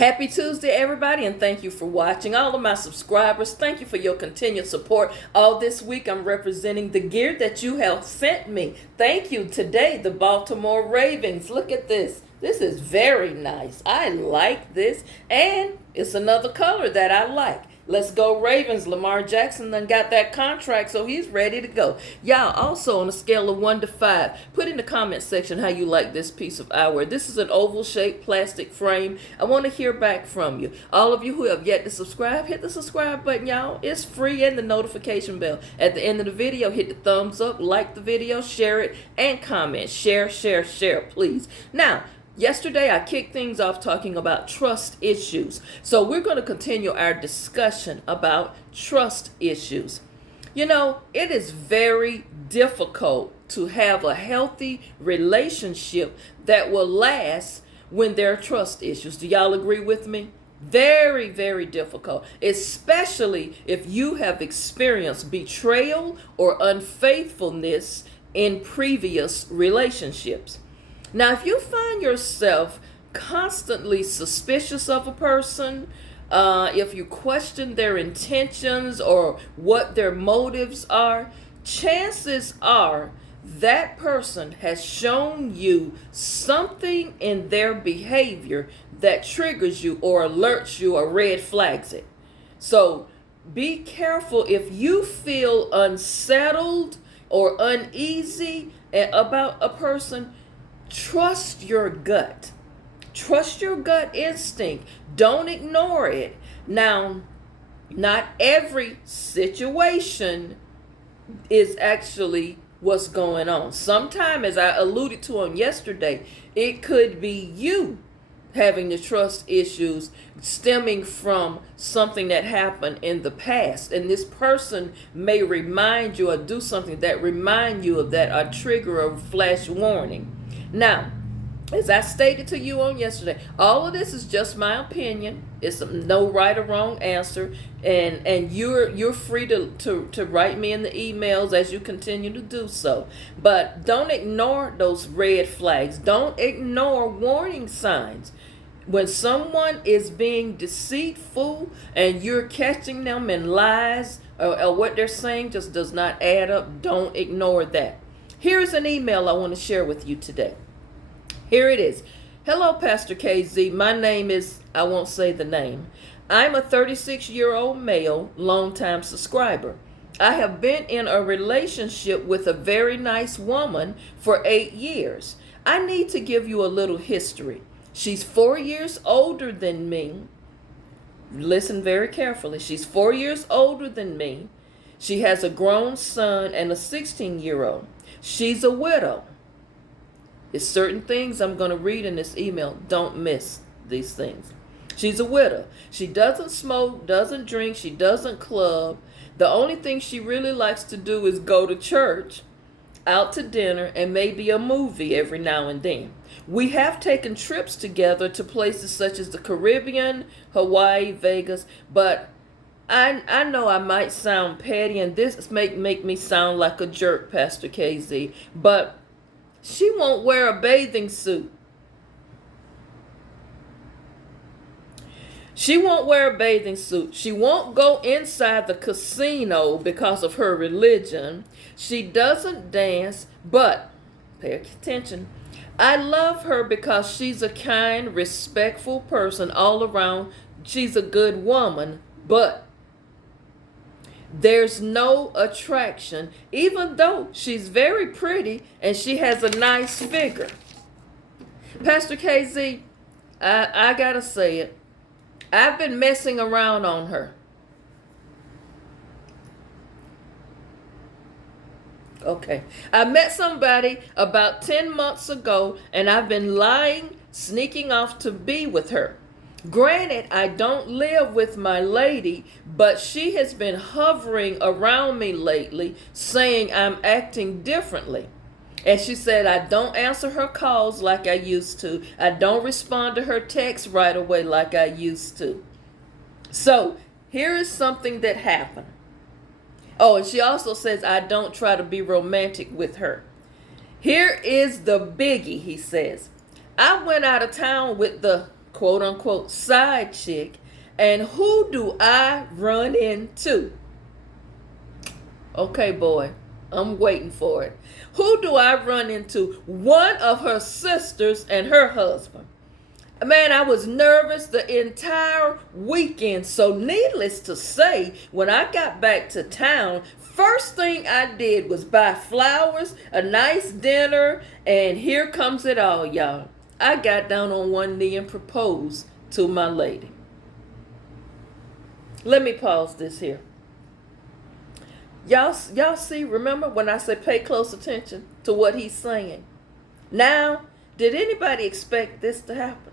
Happy Tuesday, everybody, and thank you for watching. All of my subscribers, thank you for your continued support. All this week, I'm representing the gear that you have sent me. Thank you. Today, the Baltimore Ravens. Look at this. This is very nice. I like this, and it's another color that I like. Let's go Ravens. Lamar Jackson done got that contract, so he's ready to go. Y'all, also on a scale of 1 to 5, put in the comment section how you like this piece of eyewear. This is an oval-shaped plastic frame. I want to hear back from you. All of you who have yet to subscribe, hit the subscribe button, y'all. It's free, and the notification bell. At the end of the video, hit the thumbs up, like the video, share it, and comment. Share, please. Now, yesterday, I kicked things off talking about trust issues. So we're going to continue our discussion about trust issues. You know, it is very difficult to have a healthy relationship that will last when there are trust issues. Do y'all agree with me? Very, very difficult, especially if you have experienced betrayal or unfaithfulness in previous relationships. Now, if you find yourself constantly suspicious of a person, if you question their intentions or what their motives are, chances are that person has shown you something in their behavior that triggers you or alerts you or red flags it. So be careful if you feel unsettled or uneasy about a person. Trust your gut. Trust your gut instinct. Don't ignore it. Now, not every situation is actually what's going on. Sometimes, as I alluded to on yesterday, it could be you having the trust issues stemming from something that happened in the past. And this person may remind you or do something that remind you of that or trigger a flash warning. Now, as I stated to you on yesterday, all of this is just my opinion. It's no right or wrong answer, and you're free to write me in the emails as you continue to do so. But don't ignore those red flags. Don't ignore warning signs. When someone is being deceitful and you're catching them in lies or what they're saying just does not add up, don't ignore that. Here's an email I want to share with you today. Here it is. Hello, Pastor KZ. My name is, I won't say the name. I'm a 36-year-old male, longtime subscriber. I have been in a relationship with a very nice woman for 8 years. I need to give you a little history. She's 4 years older than me. Listen very carefully. She's 4 years older than me. She has a grown son and a 16-year-old. She's a widow. It's certain things I'm going to read in this email. Don't miss these things. She's a widow. She doesn't smoke, doesn't drink, she doesn't club. The only thing she really likes to do is go to church, out to dinner, and maybe a movie every now and then. We have taken trips together to places such as the Caribbean, Hawaii, Vegas, but I know I might sound petty, and this make me sound like a jerk, Pastor KZ, but she won't wear a bathing suit. She won't wear a bathing suit. She won't go inside the casino because of her religion. She doesn't dance, but pay attention. I love her because she's a kind, respectful person all around. She's a good woman, but there's no attraction, even though she's very pretty and she has a nice figure. Pastor KZ, I gotta say it. I've been messing around on her. Okay. I met somebody about 10 months ago, and I've been lying, sneaking off to be with her. Granted, I don't live with my lady, but she has been hovering around me lately, saying I'm acting differently. And she said I don't answer her calls like I used to. I don't respond to her texts right away like I used to. So, here is something that happened. Oh, and she also says I don't try to be romantic with her. Here is the biggie, he says. I went out of town with the quote unquote side chick. And who do I run into? Okay, boy, I'm waiting for it. Who do I run into? One of her sisters and her husband. Man, I was nervous the entire weekend. So needless to say, when I got back to town, first thing I did was buy flowers, a nice dinner, and here comes it all, y'all. I got down on one knee and proposed to my lady. Let me pause this here. Y'all see, remember when I say pay close attention to what he's saying? Now, did anybody expect this to happen?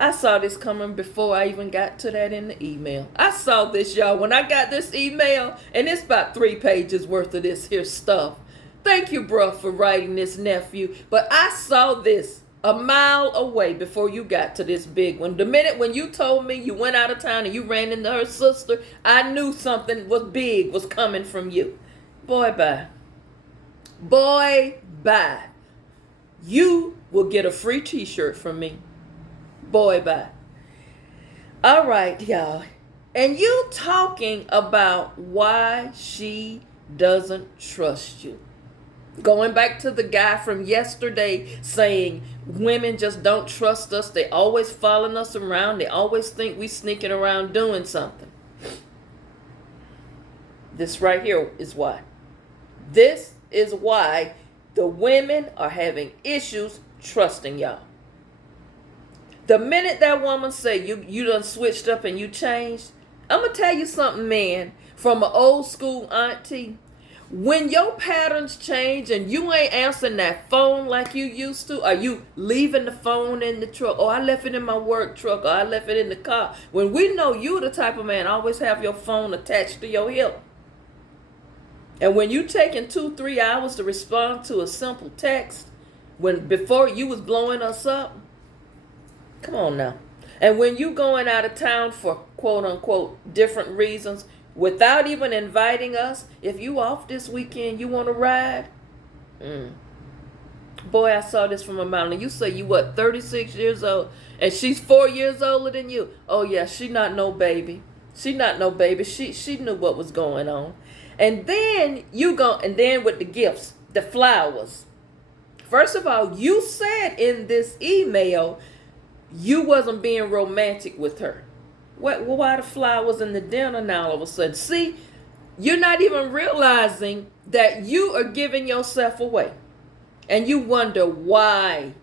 I saw this coming before I even got to that in the email. I saw this, y'all, when I got this email, and it's about 3 pages worth of this here stuff. Thank you, bruh, for writing this, nephew. But I saw this a mile away before you got to this big one. The minute when you told me you went out of town and you ran into her sister, I knew something was big was coming from you. Boy, bye. Boy, bye. You will get a free t-shirt from me. Boy, bye. All right, y'all. And you talking about why she doesn't trust you. Going back to the guy from yesterday saying women just don't trust us. They always following us around. They always think we sneaking around doing something. This right here is why. This is why the women are having issues trusting y'all. The minute that woman say you done switched up and you changed, I'm going to tell you something, man, from an old school auntie. When your patterns change and you ain't answering that phone like you used to, or you leaving the phone in the truck, or I left it in my work truck, or I left it in the car. When we know you the type of man, always have your phone attached to your hip. And when you taking 2-3 hours to respond to a simple text, when before you was blowing us up, come on now. And when you going out of town for quote unquote different reasons, without even inviting us, if you off this weekend, you want to ride? Boy, I saw this from a mountain. You say you what, 36 years old, and she's 4 years older than you. Oh yeah, she not no baby. She not no baby. She knew what was going on. And then and then with the gifts, the flowers. First of all, you said in this email you wasn't being romantic with her. Why the flowers and the dinner now all of a sudden? See, you're not even realizing that you are giving yourself away. And you wonder why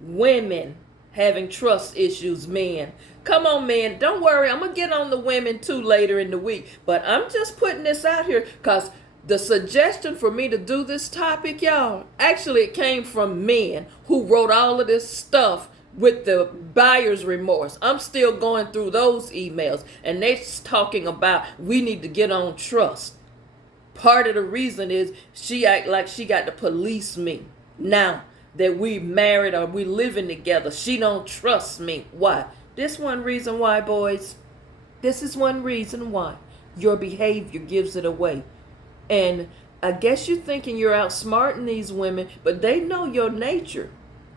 women having trust issues, men. Come on, man. Don't worry. I'm going to get on the women too later in the week. But I'm just putting this out here because the suggestion for me to do this topic, y'all, actually it came from men who wrote all of this stuff with the buyer's remorse. I'm still going through those emails, and they're talking about we need to get on trust. Part of the reason is she act like she got to police me now that we married or we living together. She don't trust me. Why? This one reason why, boys. This is one reason why. Your behavior gives it away. And I guess you're thinking you're outsmarting these women, but they know your nature.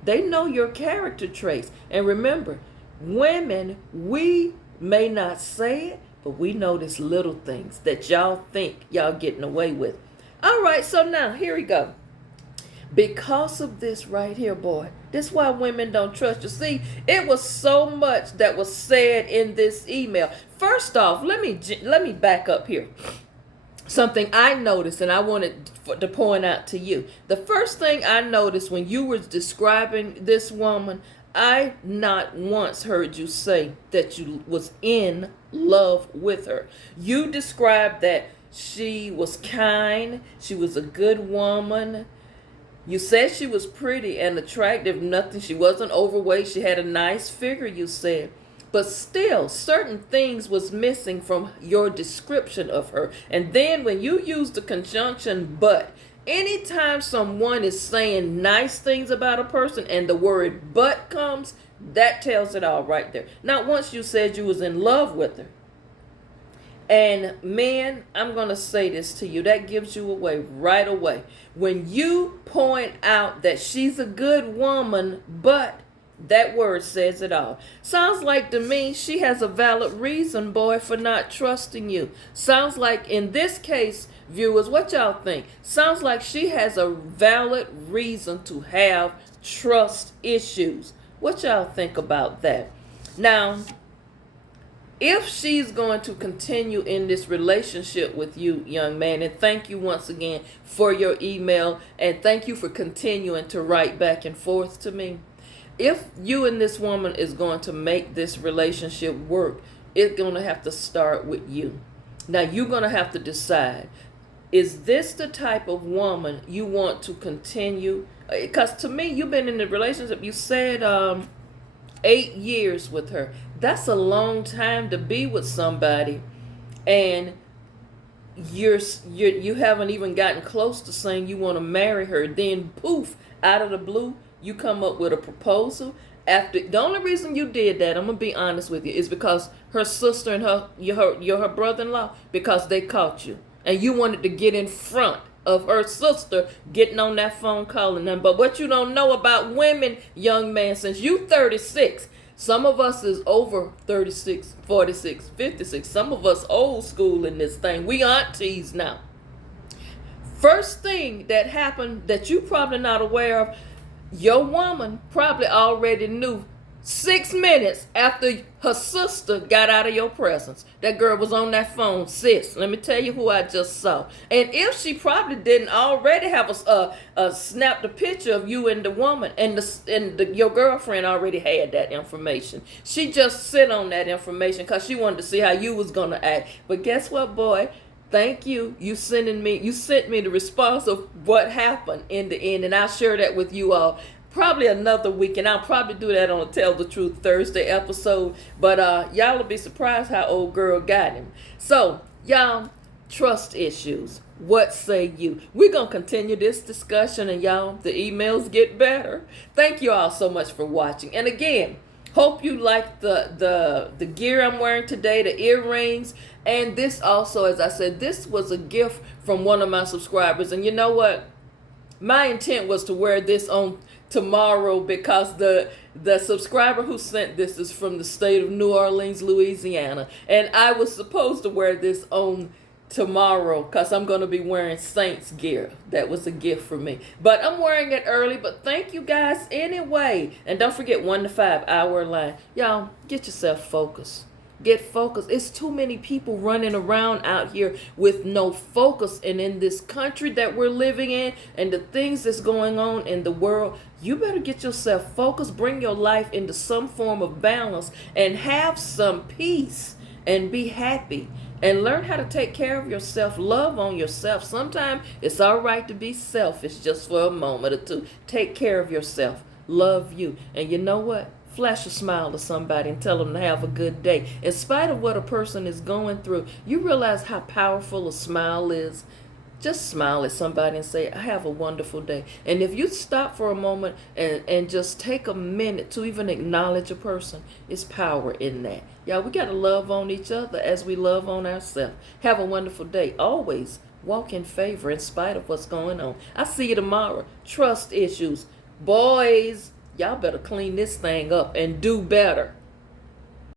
They know your character traits. And remember, women, we may not say it, but we notice little things that y'all think y'all getting away with. All right, so now here we go. Because of this right here, boy, this is why women don't trust you. See, it was so much that was said in this email. First off, let me back up here. Something I noticed and I wanted to point out to you. The first thing I noticed when you were describing this woman, I not once heard you say that you was in love with her. You described that she was kind, she was a good woman. You said she was pretty and attractive, nothing. She wasn't overweight. She had a nice figure, you said. But still, certain things was missing from your description of her. And then when you use the conjunction but, anytime someone is saying nice things about a person and the word but comes, that tells it all right there. Not once you said you was in love with her. And man, I'm going to say this to you. That gives you away right away. When you point out that she's a good woman, but That word says it all. Sounds like to me she has a valid reason, boy, for not trusting you. Sounds like in this case, viewers, what y'all think? Sounds like she has a valid reason to have trust issues. What y'all think about that? Now, if she's going to continue in this relationship with you, young man, and thank you once again for your email, and thank you for continuing to write back and forth to me. If you and this woman is going to make this relationship work, it's going to have to start with you. Now, you're going to have to decide, is this the type of woman you want to continue? Because to me, you've been in the relationship, you said 8 years with her. That's a long time to be with somebody, and you haven't even gotten close to saying you want to marry her. Then poof, out of the blue, you come up with a proposal. After the only reason you did that, I'm gonna be honest with you, is because her sister and her brother-in-law, because they caught you, and you wanted to get in front of her sister getting on that phone calling them. But what you don't know about women, young man, since you 36, some of us is over 36, 46, 56. Some of us old school in this thing. We aunties now. First thing that happened that you probably not aware of, your woman probably already knew 6 minutes after her sister got out of your presence. That girl was on that phone. Sis, let me tell you who I just saw. And if she probably didn't already have snapped a picture of you and the woman, and your girlfriend already had that information. She just sit on that information because she wanted to see how you was going to act. But guess what, boy? Thank you. You sent me the response of what happened in the end, and I'll share that with you all probably another week, and I'll probably do that on a Tell the Truth Thursday episode. But y'all will be surprised how old girl got him. So, y'all, trust issues. What say you? We're going to continue this discussion, and y'all, the emails get better. Thank you all so much for watching. And again, hope you like the gear I'm wearing today, the earrings. And this also, as I said, this was a gift from one of my subscribers. And you know what? My intent was to wear this on tomorrow because the subscriber who sent this is from the state of New Orleans, Louisiana. And I was supposed to wear this on tomorrow because I'm going to be wearing Saints gear. That was a gift for me. But I'm wearing it early. But thank you guys anyway. And don't forget 1 to 5 hour line. Y'all, get yourself focused. Get focused. It's too many people running around out here with no focus. And in this country that we're living in and the things that's going on in the world, you better get yourself focused. Bring your life into some form of balance and have some peace and be happy. And learn how to take care of yourself. Love on yourself. Sometimes it's all right to be selfish just for a moment or two. Take care of yourself. Love you. And you know what? Flash a smile to somebody and tell them to have a good day. In spite of what a person is going through, you realize how powerful a smile is. Just smile at somebody and say, I have a wonderful day. And if you stop for a moment and just take a minute to even acknowledge a person, it's power in that. Y'all, we got to love on each other as we love on ourselves. Have a wonderful day. Always walk in favor in spite of what's going on. I'll see you tomorrow. Trust issues. Boys, y'all better clean this thing up and do better.